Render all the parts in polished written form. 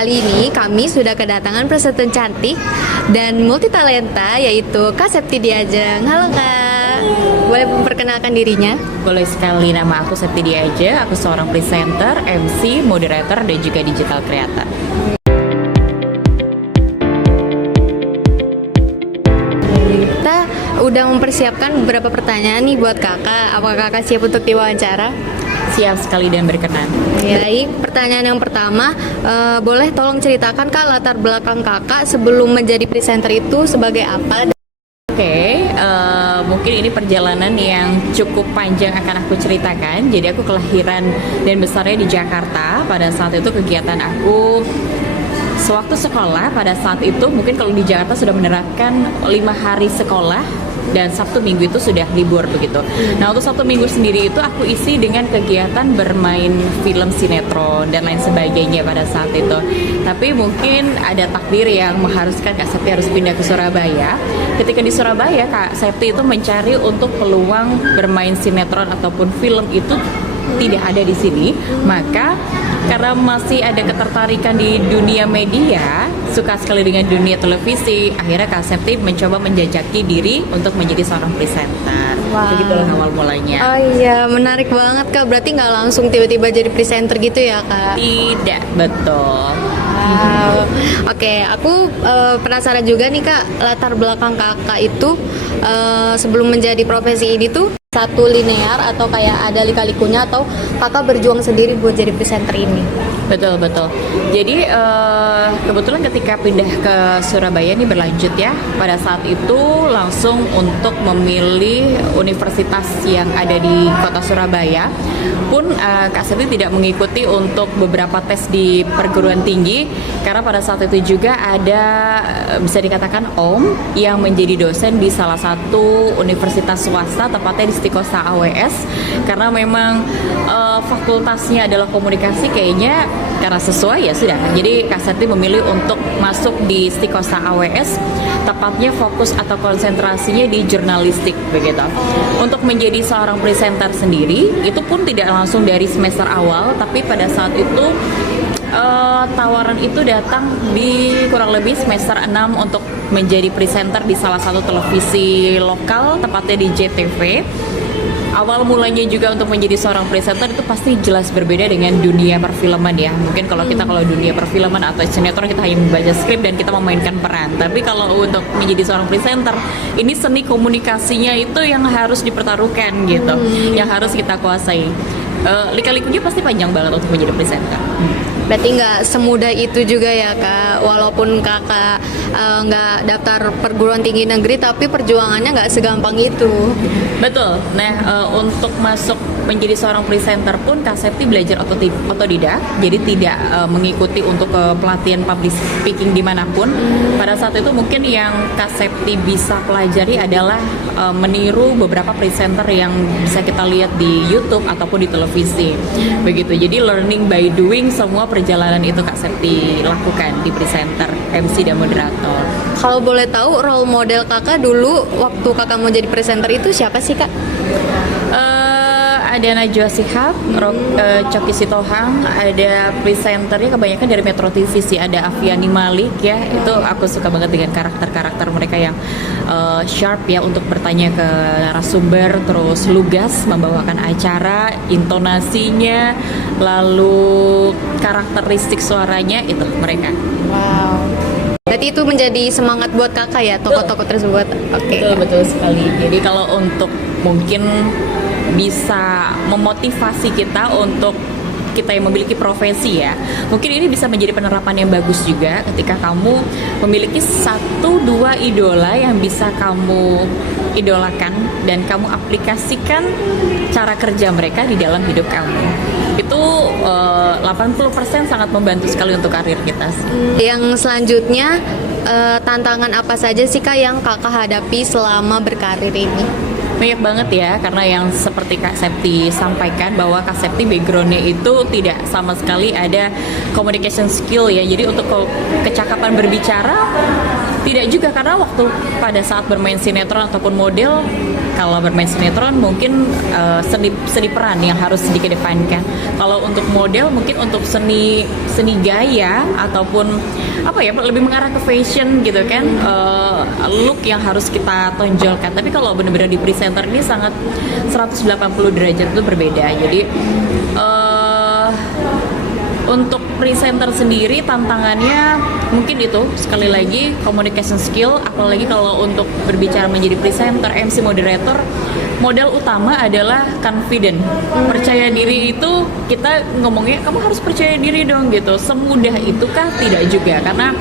kali ini kami sudah kedatangan presenter cantik dan multitalenta yaitu Kak Septi Diajeng. Halo Kak, boleh memperkenalkan dirinya? Boleh sekali, nama aku Septi Diajeng, aku seorang presenter, MC, moderator, dan juga digital creator. Kita udah mempersiapkan beberapa pertanyaan nih buat kakak. Apakah kakak siap untuk diwawancara? Siap sekali dan berkenan. Baik, pertanyaan yang pertama, boleh tolong ceritakan Kak latar belakang kakak sebelum menjadi presenter itu sebagai apa? Oke, mungkin ini perjalanan yang cukup panjang akan aku ceritakan. Jadi aku kelahiran dan besarnya di Jakarta. Pada saat itu kegiatan aku sewaktu sekolah, pada saat itu mungkin kalau di Jakarta sudah menerapkan 5 hari sekolah dan Sabtu Minggu itu sudah libur begitu. Nah, untuk Sabtu Minggu sendiri itu aku isi dengan kegiatan bermain film sinetron dan lain sebagainya pada saat itu. Tapi mungkin ada takdir yang mengharuskan Kak Septi harus pindah ke Surabaya. Ketika di Surabaya, Kak Septi itu mencari untuk peluang bermain sinetron ataupun film itu tidak ada di sini. Maka karena masih ada ketertarikan di dunia media, suka sekali dengan dunia televisi, akhirnya Kak Septi mencoba menjajaki diri untuk menjadi seorang presenter. Wow. Begitulah awal mulanya. Oh iya, menarik banget Kak. Berarti nggak langsung tiba-tiba jadi presenter gitu ya Kak? Tidak, betul. Wow. Oke, aku penasaran juga nih Kak, latar belakang kakak itu sebelum menjadi profesi ini tuh satu linear atau kayak ada lika-likunya atau kakak berjuang sendiri buat jadi presenter ini? Betul. Jadi kebetulan ketika pindah ke Surabaya ini berlanjut ya. Pada saat itu langsung untuk memilih universitas yang ada di kota Surabaya. Pun Kak Septi tidak mengikuti untuk beberapa tes di perguruan tinggi karena pada saat itu juga ada bisa dikatakan Om yang menjadi dosen di salah satu universitas swasta, tepatnya di Stikosa AWS, karena memang fakultasnya adalah komunikasi, kayaknya karena sesuai ya sudah. Jadi Kak Septi memilih untuk masuk di Stikosa AWS, tepatnya fokus atau konsentrasinya di jurnalistik begitu. Untuk menjadi seorang presenter sendiri itu pun tidak langsung dari semester awal, tapi pada saat itu tawaran itu datang di kurang lebih semester 6 untuk menjadi presenter di salah satu televisi lokal, tepatnya di JTV. Awal mulanya juga untuk menjadi seorang presenter itu pasti jelas berbeda dengan dunia perfilman ya. Mungkin kalau kita kalau dunia perfilman atau sinetron kita hanya membaca skrip dan kita memainkan peran. Tapi kalau untuk menjadi seorang presenter, ini seni komunikasinya itu yang harus dipertaruhkan gitu, yang harus kita kuasai. Lika-likunya pasti panjang banget untuk menjadi presenter. Berarti nggak semudah itu juga ya Kak, walaupun kakak nggak daftar perguruan tinggi negeri tapi perjuangannya nggak segampang itu. Betul. Nah, untuk masuk menjadi seorang presenter pun Kak Septi belajar otodidak, jadi tidak mengikuti untuk pelatihan public speaking dimanapun. Pada saat itu mungkin yang Kak Septi bisa pelajari adalah meniru beberapa presenter yang bisa kita lihat di YouTube ataupun di televisi. Begitu. Jadi learning by doing, semua perjalanan itu Kak Septi lakukan di presenter, MC dan moderator. Kalau boleh tahu role model kakak dulu waktu kakak mau jadi presenter itu siapa sih Kak? Ada Najwa Shihab, Coki Sitohang, ada presenternya kebanyakan dari Metro TV sih, ada Afiani Malik ya, itu aku suka banget dengan karakter-karakter mereka yang sharp ya untuk bertanya ke narasumber, terus lugas membawakan acara, intonasinya, lalu karakteristik suaranya itu mereka. Wow. Berarti itu menjadi semangat buat kakak ya, tokoh-tokoh tersebut. Oke. Betul sekali. Jadi kalau untuk mungkin bisa memotivasi kita untuk kita yang memiliki profesi ya, mungkin ini bisa menjadi penerapan yang bagus juga ketika kamu memiliki 1-2 idola yang bisa kamu idolakan dan kamu aplikasikan cara kerja mereka di dalam hidup kamu. Itu 80% sangat membantu sekali untuk karir kita sih. Yang selanjutnya tantangan apa saja sih Kak yang kakak hadapi selama berkarir ini? Banyak banget ya, karena yang seperti Kak Septi sampaikan bahwa Kak Septi backgroundnya itu tidak sama sekali ada communication skill ya. Jadi untuk kecakapan berbicara Tidak juga, karena waktu pada saat bermain sinetron ataupun model, kalau bermain sinetron mungkin seni peran yang harus dikedepankan. Kalau untuk model mungkin untuk seni gaya ataupun apa ya, lebih mengarah ke fashion gitu kan, look yang harus kita tonjolkan. Tapi kalau benar-benar di presenter ini sangat 180 derajat itu berbeda. Jadi untuk presenter sendiri tantangannya mungkin itu sekali lagi communication skill, apalagi kalau untuk berbicara menjadi presenter, MC, moderator, modal utama adalah confident. Percaya diri itu kita ngomongnya kamu harus percaya diri dong gitu. Semudah itukah? Tidak juga, karena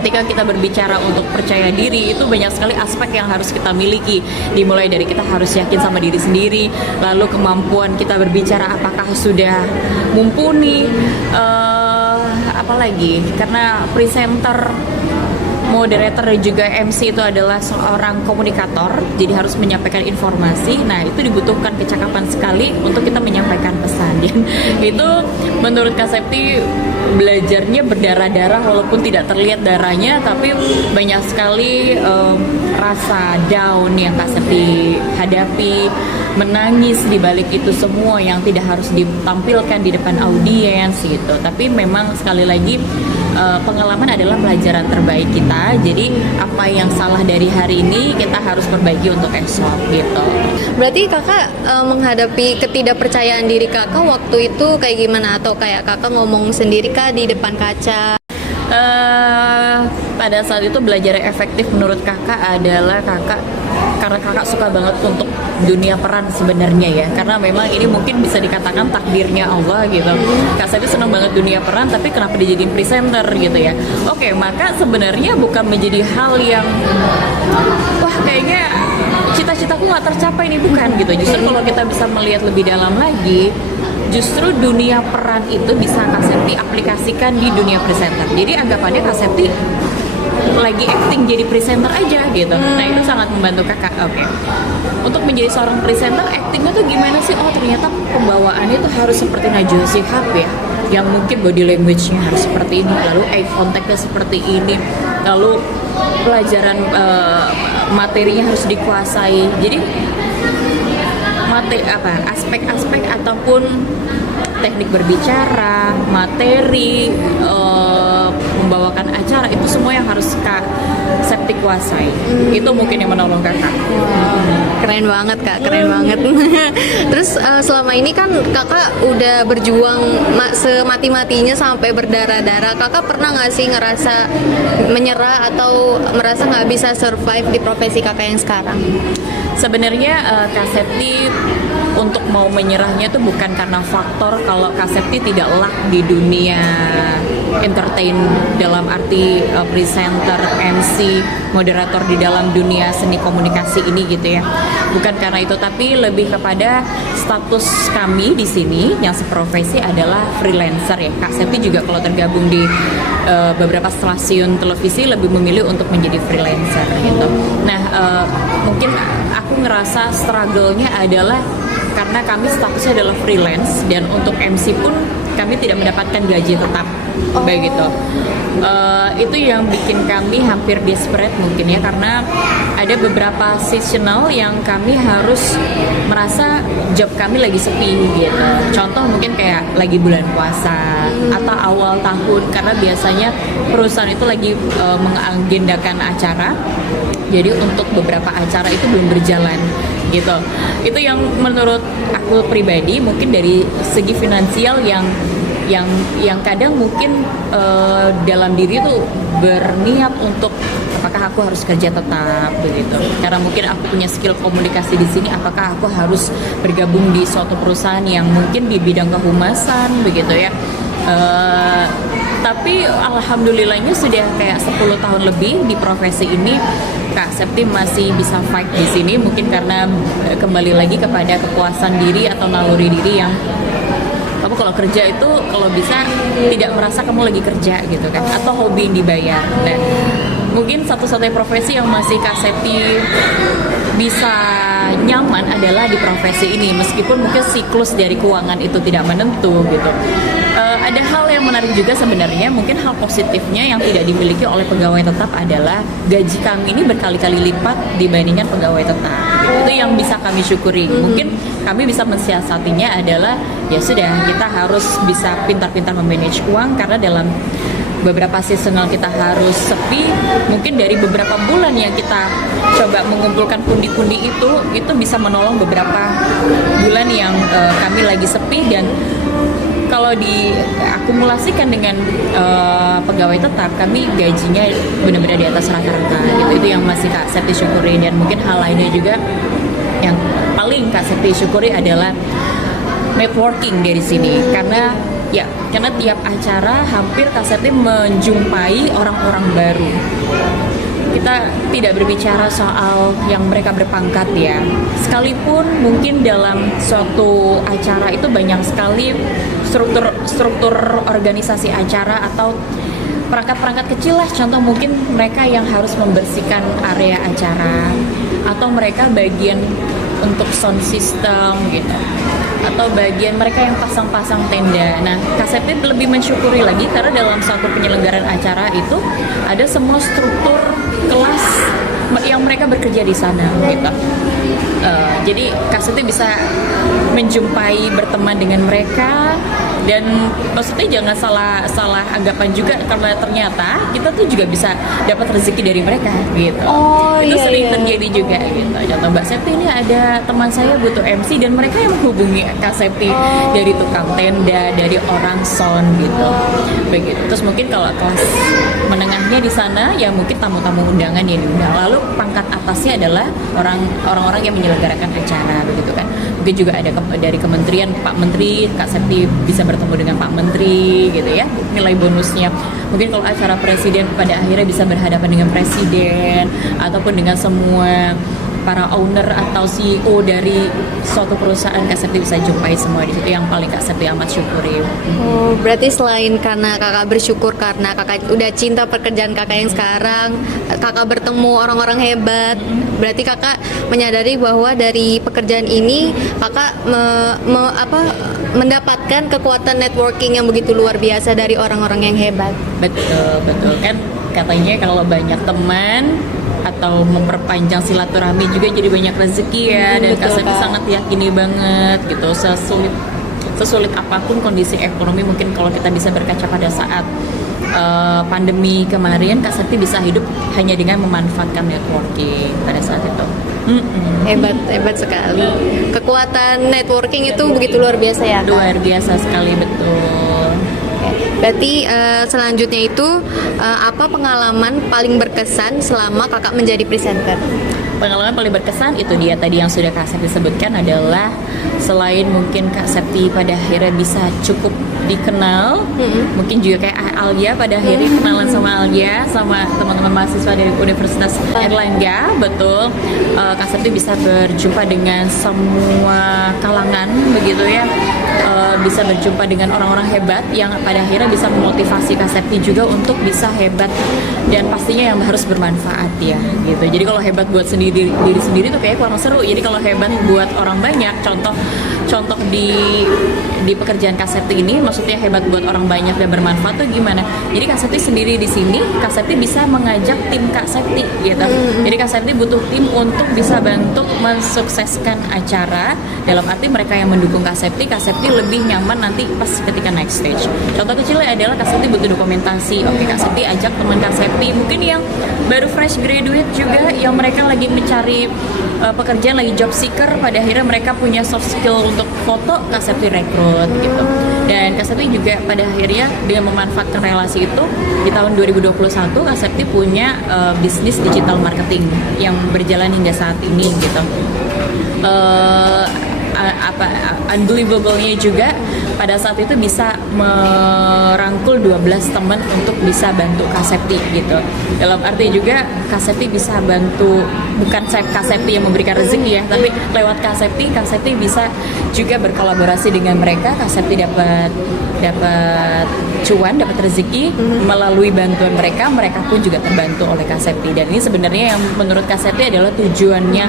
ketika kita berbicara untuk percaya diri itu banyak sekali aspek yang harus kita miliki, dimulai dari kita harus yakin sama diri sendiri, lalu kemampuan kita berbicara apakah sudah mumpuni, apalagi karena presenter, moderator dan juga MC itu adalah seorang komunikator, jadi harus menyampaikan informasi. Nah, itu dibutuhkan kecakapan sekali untuk kita menyampaikan pesan. Dan itu menurut Kak Septi belajarnya berdarah-darah, walaupun tidak terlihat darahnya, tapi banyak sekali rasa down yang Kak Septi hadapi, menangis di balik itu semua yang tidak harus ditampilkan di depan audiens gitu. Tapi memang sekali lagi pengalaman adalah pelajaran terbaik kita. Jadi apa yang salah dari hari ini kita harus perbaiki untuk esok gitu. Berarti kakak menghadapi ketidakpercayaan diri kakak waktu itu kayak gimana, atau kayak kakak ngomong sendiri kah di depan kaca? Pada saat itu belajar yang efektif menurut kakak adalah karena kakak suka banget untuk dunia peran sebenarnya ya, karena memang ini mungkin bisa dikatakan takdirnya Allah gitu. Kak Septi senang banget dunia peran, tapi kenapa dijadiin presenter gitu ya? Oke, maka sebenarnya bukan menjadi hal yang wah kayaknya cita-citaku nggak tercapai nih, bukan gitu. Justru kalau kita bisa melihat lebih dalam lagi, justru dunia peran itu bisa Kak Septi aplikasikan di dunia presenter. Jadi anggapannya Kak Septi lagi acting jadi presenter aja gitu. Nah, itu sangat membantu kakak. Oke. Untuk menjadi seorang presenter, actingnya tuh gimana sih? Oh, ternyata pembawaannya tuh harus seperti Najwa Shihab ya, yang mungkin body language-nya harus seperti ini, lalu eye contact-nya seperti ini, lalu pelajaran materinya harus dikuasai. Jadi aspek-aspek ataupun teknik berbicara, materi, membawakan acara, itu semua yang harus Kak Septi kuasai. Itu mungkin yang menolong kakak. Keren banget kak, keren banget. Terus selama ini kan kakak udah berjuang semati-matinya sampai berdarah-darah. Kakak pernah nggak sih ngerasa menyerah atau merasa nggak bisa survive di profesi kakak yang sekarang? Sebenarnya Kak Septi untuk mau menyerahnya itu bukan karena faktor kalau Kak Septi tidak luck di dunia entertain dalam arti presenter, MC, moderator di dalam dunia seni komunikasi ini gitu ya. Bukan karena itu, tapi lebih kepada status kami di sini yang seprofesi adalah freelancer ya. Kak Septi juga kalau tergabung di beberapa stasiun televisi lebih memilih untuk menjadi freelancer gitu. Nah, mungkin aku ngerasa struggle-nya adalah karena kami statusnya adalah freelance, dan untuk MC pun kami tidak mendapatkan gaji tetap. Begitu. Itu yang bikin kami hampir desperate mungkin ya, karena ada beberapa seasonal yang kami harus merasa job kami lagi sepi gitu. Contoh mungkin kayak lagi bulan puasa atau awal tahun, karena biasanya perusahaan itu lagi mengagendakan acara. Jadi untuk beberapa acara itu belum berjalan gitu. Itu yang menurut aku pribadi mungkin dari segi finansial yang kadang mungkin dalam diri tuh berniat untuk apakah aku harus kerja tetap begitu, karena mungkin aku punya skill komunikasi di sini, apakah aku harus bergabung di suatu perusahaan yang mungkin di bidang kehumasan begitu ya. Tapi alhamdulillahnya sudah kayak 10 tahun lebih di profesi ini, Kak Septi masih bisa fight di sini, mungkin karena kembali lagi kepada kepuasan diri atau naluri diri yang kamu kalau kerja itu kalau bisa tidak merasa kamu lagi kerja gitu kan, atau hobi yang dibayar. Nah, mungkin satu-satunya profesi yang masih Kak Septi bisa nyaman adalah di profesi ini, meskipun mungkin siklus dari keuangan itu tidak menentu gitu. Ada hal yang menarik juga sebenarnya, mungkin hal positifnya yang tidak dimiliki oleh pegawai tetap adalah gaji kami ini berkali-kali lipat dibandingkan pegawai tetap. Itu yang bisa kami syukuri. Mungkin kami bisa mensiasatinya adalah ya sudah, kita harus bisa pintar-pintar memanage uang, karena dalam beberapa seasonal kita harus sepi, mungkin dari beberapa bulan yang kita coba mengumpulkan pundi-pundi itu bisa menolong beberapa bulan yang kami lagi sepi. Dan kalau diakumulasikan dengan pegawai tetap, kami gajinya benar-benar di atas rata-rata gitu. Itu yang masih Kak Septi syukuri. Dan mungkin hal lainnya juga yang paling Kak Septi syukuri adalah networking dari sini, karena tiap acara hampir Kak Septi menjumpai orang-orang baru. Kita tidak berbicara soal yang mereka berpangkat ya, sekalipun mungkin dalam suatu acara itu banyak sekali struktur organisasi acara atau perangkat-perangkat kecil lah. Contoh mungkin mereka yang harus membersihkan area acara, atau mereka bagian untuk sound system gitu, atau bagian mereka yang pasang-pasang tenda. Nah, Kak Septi lebih mensyukuri lagi karena dalam satu penyelenggaraan acara itu ada semua struktur kelas yang mereka bekerja di sana gitu. Jadi Kak Septi bisa menjumpai, berteman dengan mereka. Dan maksudnya jangan salah anggapan juga, karena ternyata kita tuh juga bisa dapat rezeki dari mereka gitu. Itu sering terjadi juga gitu. Contoh, Mbak Septi ini ada teman saya butuh MC, dan mereka yang menghubungi Kak Septi dari tukang tenda, dari orang sound gitu. Begitu. Terus mungkin kalau kelas menengahnya di sana ya mungkin tamu-tamu undangan yang diundang. Lalu pangkat atasnya adalah orang-orang yang menyelenggarakan acara begitu kan. Mungkin juga ada dari kementerian, Pak Menteri, Kak Septi bisa bertemu dengan Pak Menteri gitu ya. Nilai bonusnya mungkin kalau acara presiden pada akhirnya bisa berhadapan dengan presiden ataupun dengan semua para owner atau CEO dari suatu perusahaan. Kak Septi bisa jumpai semua di situ, yang paling Kak Septi amat syukuri. Oh, berarti selain karena kakak bersyukur karena kakak udah cinta pekerjaan kakak yang sekarang, kakak bertemu orang-orang hebat, berarti kakak menyadari bahwa dari pekerjaan ini kakak mendapatkan kekuatan networking yang begitu luar biasa dari orang-orang yang hebat. Betul kan, katanya kalau banyak teman atau memperpanjang silaturahmi juga jadi banyak rezeki ya. Dan Kak Septi sangat yakini banget gitu, sesulit apapun kondisi ekonomi, mungkin kalau kita bisa berkaca pada saat pandemi kemarin, Kak Septi bisa hidup hanya dengan memanfaatkan networking pada saat itu. Hebat sekali. Kekuatan networking itu begitu luar biasa ya, Kak? Luar biasa sekali, betul. Berarti selanjutnya itu apa pengalaman paling berkesan selama kakak menjadi presenter? Pengalaman paling berkesan itu dia tadi yang sudah Kak Septi sebutkan, adalah selain mungkin Kak Septi pada akhirnya bisa cukup dikenal, mungkin juga kayak Alia pada akhirnya kenalan sama Alia, sama teman-teman mahasiswa dari Universitas Airlangga, betul. Kak Septi bisa berjumpa dengan semua kalangan begitu ya, bisa berjumpa dengan orang-orang hebat yang pada akhirnya bisa memotivasi Kak Septi juga untuk bisa hebat, dan pastinya yang harus bermanfaat ya gitu. Jadi kalau hebat buat diri sendiri tuh kayak kurang seru. Jadi kalau hebat buat orang banyak, contoh di pekerjaan Kak Septi ini, maksudnya hebat buat orang banyak dan bermanfaat tuh gimana? Jadi Kak Septi sendiri di sini, Kak Septi bisa mengajak tim Kak Septi gitu. Jadi Kak Septi butuh tim untuk bisa bantu mensukseskan acara. Dalam arti mereka yang mendukung Kak Septi lebih nyaman nanti pas ketika naik stage. Contoh kecilnya adalah Kak Septi butuh dokumentasi. Oke, Kak Septi ajak teman Kak Septi mungkin yang baru fresh graduate juga, yang mereka lagi mencari pekerjaan, lagi job seeker, pada akhirnya mereka punya soft skill untuk foto, Kak Septi rekrut gitu. Dan Kak Septi juga pada akhirnya dengan memanfaatkan relasi itu, di tahun 2021 Kak Septi punya bisnis digital marketing yang berjalan hingga saat ini gitu. Unbelievable-nya juga pada saat itu bisa merangkul 12 teman untuk bisa bantu Kak Septi gitu. Dalam arti juga Kak Septi bisa bantu, bukan Kak Septi yang memberikan rezeki ya, tapi lewat Kak Septi bisa juga berkolaborasi dengan mereka. Kak Septi dapat cuan, dapat rezeki melalui bantuan mereka pun juga terbantu oleh Kak Septi. Dan ini sebenarnya yang menurut Kak Septi adalah tujuannya,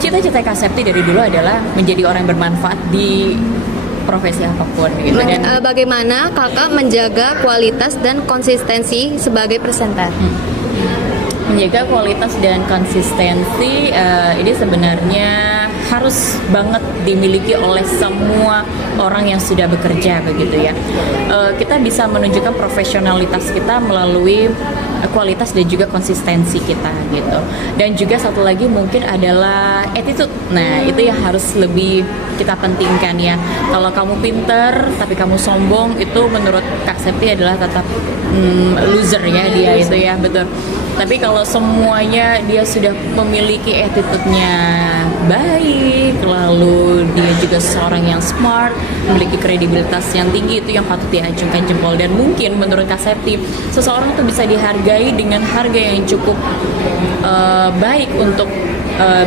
cita-cita Kak Septi dari dulu adalah menjadi orang yang bermanfaat di profesi apapun gitu. Dan Bagaimana kakak menjaga kualitas dan konsistensi sebagai presenter? menjaga kualitas dan konsistensi ini sebenarnya harus banget dimiliki oleh semua orang yang sudah bekerja begitu ya. Kita bisa menunjukkan profesionalitas kita melalui kualitas dan juga konsistensi kita gitu. Dan juga satu lagi mungkin adalah attitude. Nah, itu yang harus lebih kita pentingkan ya. Kalau kamu pinter tapi kamu sombong, itu menurut Kak Septi adalah tetap loser ya dia itu ya, betul. Tapi kalau semuanya dia sudah memiliki attitude-nya baik, lalu dia juga seorang yang smart, memiliki kredibilitas yang tinggi, itu yang patut diacungkan jempol. Dan mungkin menurut Kak Septi, seseorang itu bisa dihargai dengan harga yang cukup baik untuk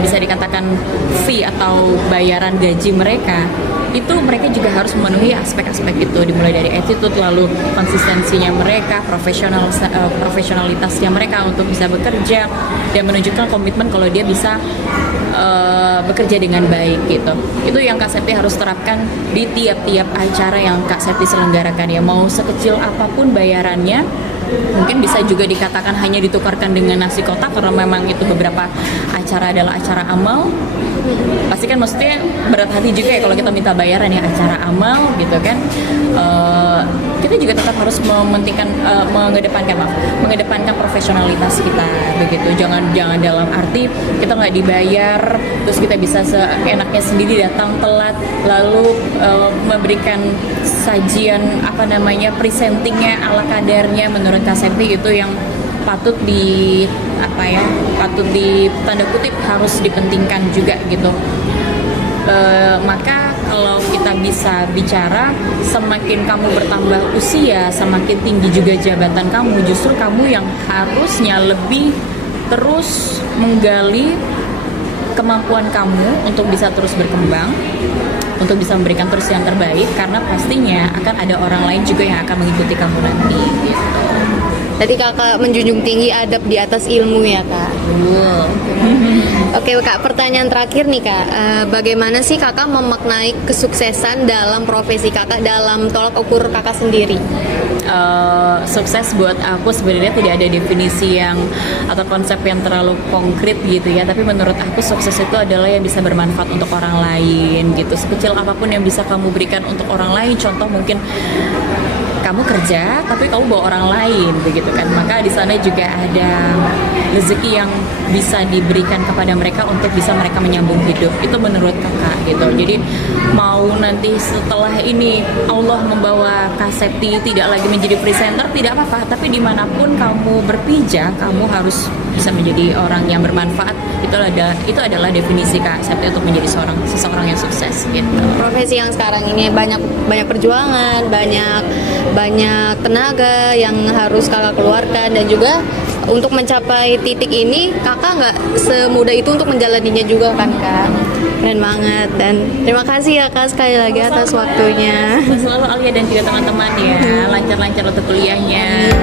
bisa dikatakan fee atau bayaran gaji mereka. Itu mereka juga harus memenuhi aspek-aspek itu, dimulai dari attitude, lalu konsistensinya mereka, profesionalitasnya mereka untuk bisa bekerja dan menunjukkan komitmen kalau dia bisa bekerja dengan baik gitu. Itu yang Kak Septi harus terapkan di tiap-tiap acara yang Kak Septi selenggarakan ya. Mau sekecil apapun bayarannya, mungkin bisa juga dikatakan hanya ditukarkan dengan nasi kotak karena memang itu beberapa acara adalah acara amal. Pasti kan maksudnya berat hati juga ya kalau kita minta bayaran ya acara amal gitu kan. Kita juga tetap harus mengedepankan profesionalitas kita begitu. Jangan dalam arti kita nggak dibayar terus kita bisa seenaknya sendiri datang telat lalu memberikan sajian presentingnya ala kadarnya. Menurut Kak Septi itu yang patut di tanda kutip harus dipentingkan juga gitu. Maka kalau kita bisa bicara, semakin kamu bertambah usia, semakin tinggi juga jabatan kamu, justru kamu yang harusnya lebih terus menggali kemampuan kamu untuk bisa terus berkembang, untuk bisa memberikan terus yang terbaik, karena pastinya akan ada orang lain juga yang akan mengikuti kamu nanti gitu. Tadi kakak menjunjung tinggi adab di atas ilmu ya kak. Oke kak, pertanyaan terakhir nih kak, bagaimana sih kakak memaknai kesuksesan dalam profesi kakak, dalam tolak ukur kakak sendiri? Sukses buat aku sebenarnya tidak ada definisi yang atau konsep yang terlalu konkret gitu ya, tapi menurut aku sukses itu adalah yang bisa bermanfaat untuk orang lain gitu, sekecil apapun yang bisa kamu berikan untuk orang lain. Contoh mungkin kamu kerja tapi kamu bawa orang lain begitu kan, maka di sana juga ada rezeki yang bisa diberikan kepada mereka untuk bisa mereka menyambung hidup. Itu menurut kakak gitu. Jadi mau nanti setelah ini Allah membawa Kak Septi tidak lagi menjadi presenter, tidak apa-apa, tapi dimanapun kamu berpijak kamu harus bisa menjadi orang yang bermanfaat. Itu adalah definisi Kak Septi untuk menjadi seseorang yang sukses gitu. Profesi yang sekarang ini banyak perjuangan, banyak tenaga yang harus kakak keluarkan, dan juga untuk mencapai titik ini kakak nggak semudah itu untuk menjalaninya juga kan kak. Keren banget, dan terima kasih ya kak sekali lagi atas waktunya. Selalu Alia dan juga teman-teman ya, lancar-lancar untuk kuliahnya.